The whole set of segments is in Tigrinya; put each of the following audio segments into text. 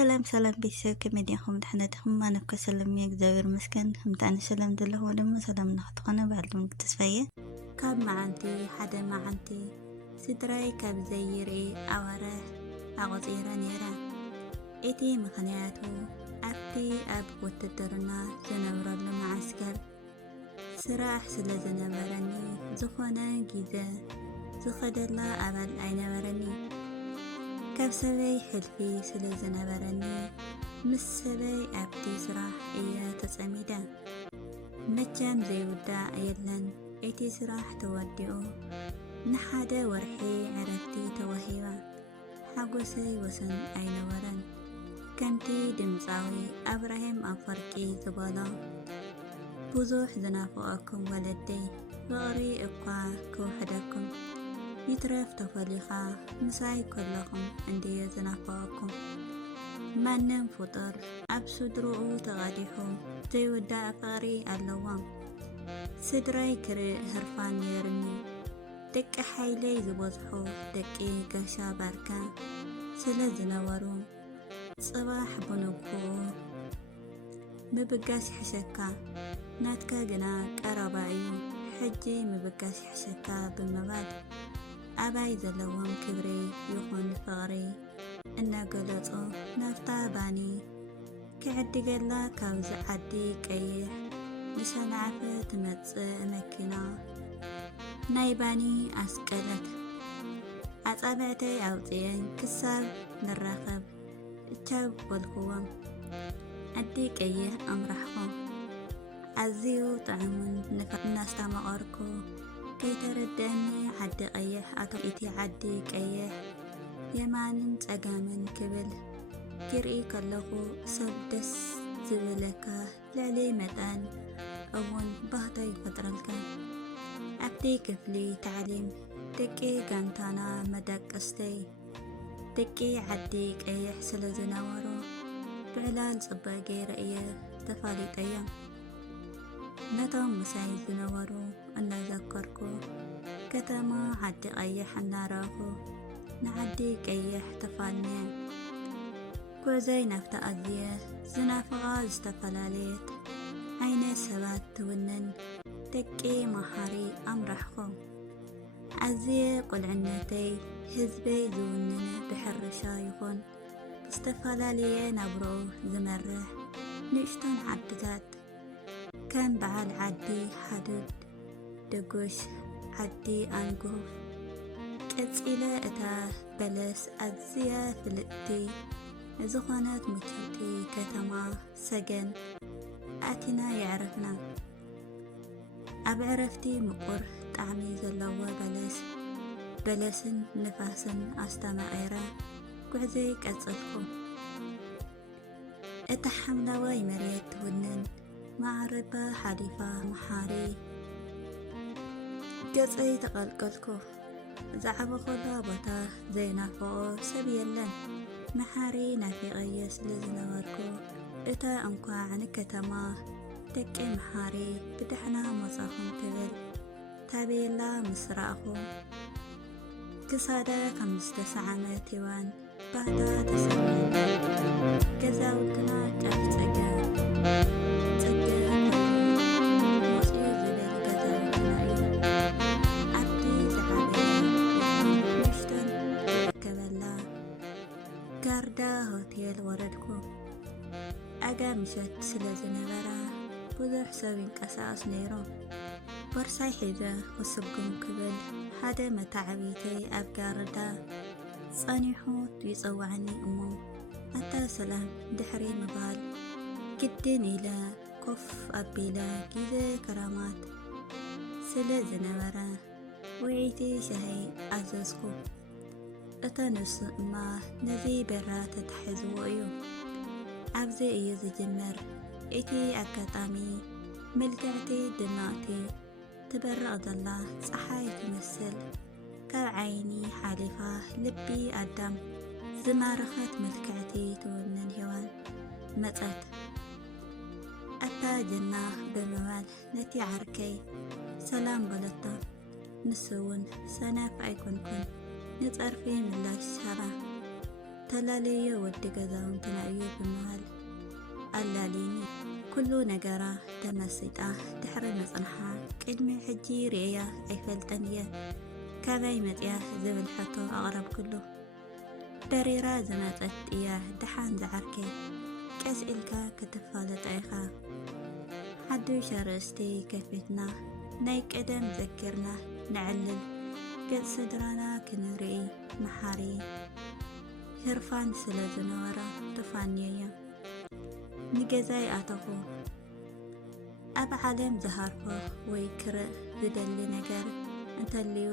ሰላም ቤተሰብ ከመዲያኹም ድሕነትኹም ኣነ እኮ ሰላም እየ እግዚአብሔር ይመስገን። ከምታነ ሰላም ዘለኹ ድማ ሰላም ንኽትኾነ ባዕልኩም ተስፋየ ካብ መዓልቲ ሓደ መዓልቲ ስድራይ ካብ ዘይርኢ ኣዋርሕ ኣቆፂረ ነይረ። እቲ ምኽንያቱ ኣብቲ ኣብ ውትድርና ዝነብረሉ ማዓስከር ስራሕ ስለ ዝነበረኒ ዝኾነ ግዜ ዝኸደላ ኣባል ኣይነበረኒ። ካብ ሰበይ ሕልፊ ስለ ዝነበረኒ ምስ ሰበይ ኣብቲ ስራሕ እየ ተጸሚደ። መቸም ዘይውዳእ የለን። እቲ ስራሕ ተወዲኡ ንሓደ ወርሒ ዕረፍቲ ተዋሂባ ሓጎሰይ ወሰን ኣይነበረን። ከምቲ ድምፃዊ ኣብራሂም ኣፈወርቂ ዝበሎ ብዙሕ ዝናፍቐኩም ወለደይ ፍቕሪ እኳ ክውሕደኩም ይትረፍ ተፈሊኻ ምሳይ ከለኹም እንድየ ዝናፍቐኩም። ማንም ፍጡር ኣብ ስድርኡ ተቐዲሑ ዘይውዳእ ፍቕሪ ኣለዎ። ስድራይ ክርኢ ህርፋን ነይሩኒ። ደቂ ሓይለይ ዝበዝሑ ደቂ ጋሻ ባርካ ስለ ዝነበሩ ጽባሕ ብንግኡ ምብጋስ ይሕሸካ ናትካ ግና ቀረባ እዩ ሕጂ ምብጋስ ይሕሸካ ብምባል ኣባይ ዘለዎም ክብሪ ይኹን ፍቕሪ እናገለጹ ናፍታ ባኒ ክዕድገላ ካብዚ ዓዲ ቀይሕ ንሰንዓፈ ትመጽእ መኪና ናይ ባኒ ኣስቀለት። ኣጻብዕተይ ኣውፅየን ክሳብ ንራኸብ እቻብ በልክዎም ዓዲ ቀይሕ ኣምራሕኩም ኣዝዩ ጥዕሙን እናስተማቐርኩ ከይተረድአኒ ዓዲ ቀይሕ ኣቶ እቲ ዓዲ ቀይሕ የማንን ጸጋምን ክብል ክርኢ ከለኹ ሰብ ደስ ዝብለካ ልዕሊ መጠን እውን ባህታ ይፈጥረልካ። ኣብቲ ክፍሊ ታዕሊም ደቂ ጋንታና መደቀስተይ ደቂ ዓዲ ቀይሕ ስለ ዝነበሩ ብዕላል ጽቡቕ ገይረ እየ ተፋሊጠየ። ነቶም ምሳይ ዝነበሩ እናዘከርኩ ከተማ ዓዲ ቀይሕ እናረኹ ንዓዲ ቀይሕ ተፋልየ። ጉዕዘይ ናፍታ ኣዝየ ዝናፍቓ ዝተፈላለየት ዓይነት ሰባት ትውንን ደቂ መሃሪ ኣምራሕኹ ኣዝየ ቁልዕነተይ ህዝበይ ዝውንን ብሕርሻ ይኹን ዝተፈላለየ ናብርኡ ዝመርሕ ንእሽቶን ዓድታት ከም በዓል ዓዲ ሓዱድ ደጉሽ ዓዲ ኣንጉፍ ቀጺለ እታ በለስ ኣዝያ ፍልጥቲ ዝኾነት ምችውቲ ከተማ ሰገን ኣቲና የዕረፍና። ኣብ ዕረፍቲ ምቁር ጣዕሚ ዘለዎ በለስን ንፋስን ኣስተማቒረ ጉዕዘይ ቀጽልኩ። እታ ሓምለዋይ መሬት ትውንን ማዕረባ ሓሊፋ መሓሪ ገጸይ ተቐልቀልኩ። ዝዓበኹላ ቦታ ዘይናፍቆ ሰብ የለን። መሓሪ ናፊቐየ ስለ ዝነበርኩ እታ እንኳዕ ንከተማ ደቂ መሓሪ ብድሕና መጻኹም ትብል ታቤላ ምስ ረኣኹ ክሳዳ 5 ሄዋን ባህታ ተሰማኒ። ገዛውትና ጫፍ ጽርግያ ጋርዳ ሆቴል ወረድኩ። ኣጋ ምሸት ስለ ዝነበራ ብዙሕ ሰብ ይንቀሳቐስ ነይሩ። ቦርሳይ ሒዘ ክስጉም ክብል ሓደ መታዓቢተይ ኣብ ጋርዳ ጸኒሑ ይጸዋዕኒ እሞ ኣታ ሰላም ድሕሪ ምባል ግድን ኢለ ኮፍ ኣቢለ ግዜ ከራማት ስለ ዝነበረ ውዒቲ ሻሂ ኣዘዝኩ። እታ ንሱ እማ ነዚ በራ ተታሒዝዎ እዩ። ኣብዚ እዩ ዝጅመር እቲ ኣጋጣሚ። መልክዕቲ ድምቕቲ ትበርቕ ዘላ ፀሓይ ትመስል ካብ ዓይኒ ሓሊፋ ልቢ ኣዳም ዝማረኸት መልክዕቲ ትውንን ሄዋን መጸት ኣታ ጀና ብምባል ነቲ ዓርከይ ሰላም በለቶ። ንሱ እውን ሰነፍ ኣይኮንኩን ንጸርፊ ምላሽ ሃባ ተላለየ ወዲ ገዛውንትና እዩ ብምባል ኣላሊኒ ኩሉ ነገራ ተመሲጣ ድሕሪ መፅንሓ ቅድሚ ሕጂ ርእያ ኣይፈልጠን እየ ካባይ መፅያ ዝብል ሕቶ ኣቕረብክሉ ደሪራ ዝመፀት እያ ድሓን ዝዓርከ ቀስ ኢልካ ክትፋለጣ ኢኻ ሓዱሽ ኣርእስቲ ከፊትና ናይ ቀደም ዘኪርና ንዕልል ገጽ ስድራና ክንርኢ መሓሪ ህርፋን ስለ ዝነበረ ተፋንየየ ንገዛይ ኣተኹ ኣብ ዓለም ዝሃርፎ ወይ ክርእ ዝደሊ ነገር እንተልዩ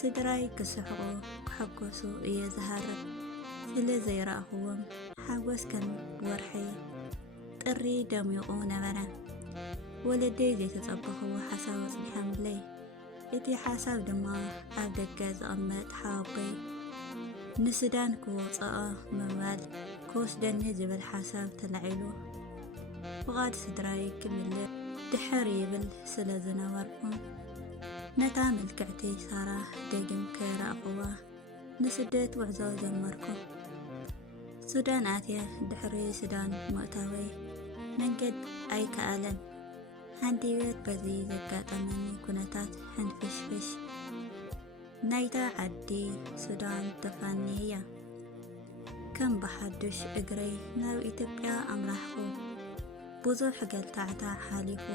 ስድራይ ክስሕቁ ክሕጎሱ እየ ዝሃርፍ ስለ ዘይረኣኽዎም ሓጎስ ከም ወርሒ ጥሪ ደሚቑ ነበረ ወለደይ ዘይተፀበኽዎ ሓሳብ ኣፅኒሖምለይ እቲ ሓሳብ ድማ ኣብ ደገ ዝቕመጥ ሓወበይ ንሱዳን ክወፅኦ ምባል ክወስደኒ ዝብል ሓሳብ ተላዒሉ ፍቓድ ስድራይ ክምልእ ድሕር ይብል ስለ ዝነበርኩ ነታ መልክዕቲ ሳራ ደጊም ከይረኣኽዋ ንስደት ውዕዞ ጀመርኩ ሱዳን ኣትየ ድሕሪ ሱዳን ምእታወይ መንገድ ኣይከኣለን ሓንቲበት በዚ ዘጋጠመኒ ኩነታት ሕንፍሽፍሽ ናይታ ዓዲ ሱዳን ተፋንየያ ከም ብሓዱሽ እግረይ ናብ ኢትዮጵያ ኣምራሕኩ ብዙሕ ገልታዕታ ሓሊፉ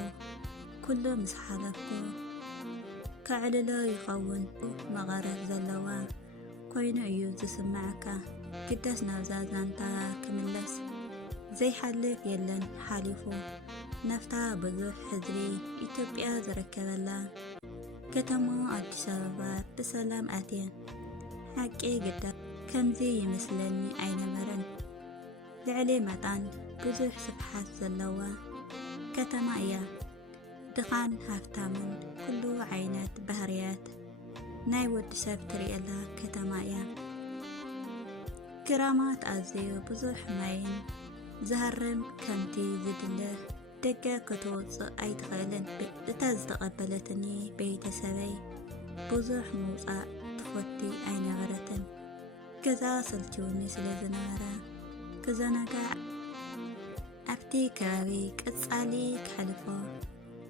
ኩሉ ምስ ሓለፍኩ ከዕልሎ ይኸውን መቐረት ዘለዋ ኮይኑ እዩ ዝስምዓካ ግዳስ ናብዛ ዛንታ ክምለስ ዘይሓልፍ የለን ሓሊፉ ናፍታ ብዙሕ ህዝቢ ኢትዮጵያ ዝረከበላ ከተማ ኣዲስ ኣበባ ብሰላም ኣትየ ሓቂ ግዳስ ከምዚ ይመስለኒ ኣይነበረን ልዕሊ መጣን ብዙሕ ስፍሓት ዘለዋ ከተማ እያ ድኻን ሃፍታምን ኩሉ ዓይነት ባህርያት ናይ ወዲ ሰብ ትርእየላ ከተማ እያ ግራማት ኣዝዩ ብዙሕ ማይን ዝሃርም ከምቲ ዝድለ ደገ ክትወፅእ ኣይትኽእልን እታ ዝተቐበለትኒ ቤተሰበይ ብዙሕ ምውፃእ ትፈቲ ኣይነበረትን ገዛ ሰልችውኒ ስለ ዝነበረ ክዘናጋዕ ኣብቲ ከባቢ ቀጻሊ ክሕልፎ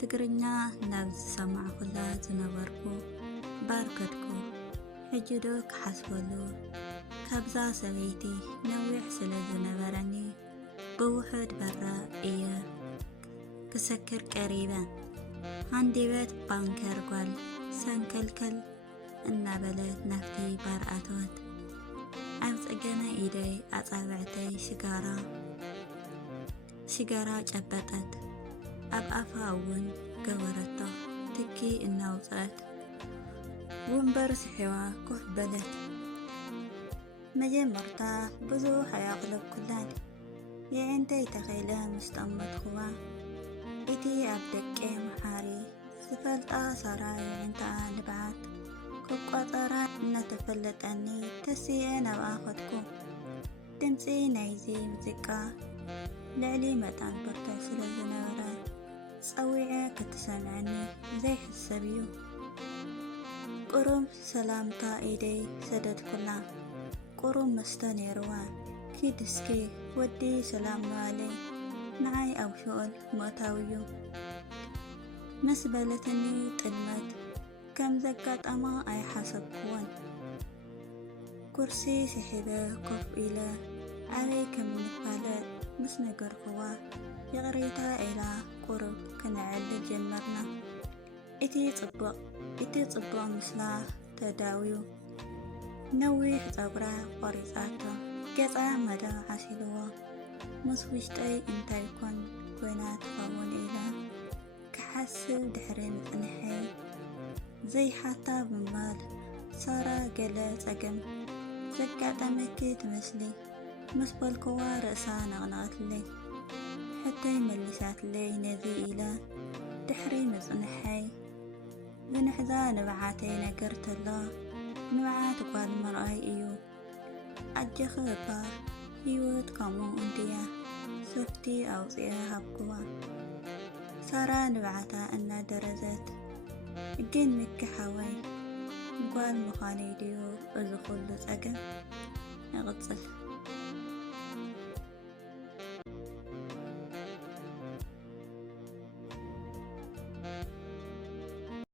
ትግርኛ ናብ ዝሰማዕኩላ ዝነበርኩ ባርከድኩ ሕጂ ዶ ክሓስበሉ ካብዛ ሰበይቲ ነዊሕ ስለ ዝነበረኒ ብውሕድ በራ እየ ክሰክር ቀሪበ ሃንዲበት ባንከር ጓል ሰንከልከል እናበለት ናፍቲ ባር ኣተወት ኣብ ፀገነ ኢደይ ኣጻብዕተይ ሽጋራ ጨበጠት ኣብ ኣፋ እውን ገበረቶ ትኪ እናውፅአት ወንበር ስሒዋ ኮፍ በለት መጀመርታ ብዙሕ ኣያቕለብኩላን የዕንተይ ተኸይለ ምስ ጠመትኹዋ እቲ ኣብ ደቀ መሓሪ ዝፈልጣ ሳራ የዕንተኣ ልብዓት ክቋፀራ እናተፈለጠኒ ተስየ ናብኣ ኸድኩ ድምፂ ናይዚ ሙዚቃ ልዕሊ መጣን በርታዕ ስለ ዝነበረ ፀዊዐ ክትሰምዐኒ ዘይሕሰብ እዩ ቁሩብ ሰላምታ ኢደይ ሰደድኩላ ቁሩብ መስተ ነይርዋ ኪድ እስኪ ወዲ ሰላም ንባለይ ንዓይ ኣብ ሸኦል ምእታው እዩ ምስ በለትኒ ጥልመት ከም ዘጋጠማ ኣይሓሰብክዎን ኩርሲ ስሒበ ኮፍ ኢለ ኣበይ ከም ንፋለጥ ምስ ነገርክዋ የቕሬታ ኢላ ቁሩብ ክንዕልል ጀመርና እቲ ጽቡቕ ምስላ ተዳውዩ ነዊሕ ፀጉራ ቆሪፃቶ ገፃ መደብ ዓሲልዎ ምስ ውሽጠይ እንታይ ኮን ኮይና ትኸውን ኢላ ክሓስብ ድሕሪ ምፅንሐ ዘይሓታ ብምባል ሳራ ገለ ፀገም ዘጋጠመኪ ትመስሊ ምስ በልክዋ ርእሳ ነቕነቐትለይ ሕተይ መሊሳትለይ ነዚ ኢላ ድሕሪ ምፅንሐይ ዝንሕዛ ንባዓተይ ነገር ተሎ ንባዓት ጓል መርኣይ እዩ ኣጀኺ እባ ህይወት ከምኡ እንድያ ሶፍቲ ኣውፅአ ሃብክዋ ሳራ ንባዓታ እናደረዘት ግን ምክሓወይ ጓል ምዃነይ ድዩ እዚ ኩሉ ፀገም ይቕፅል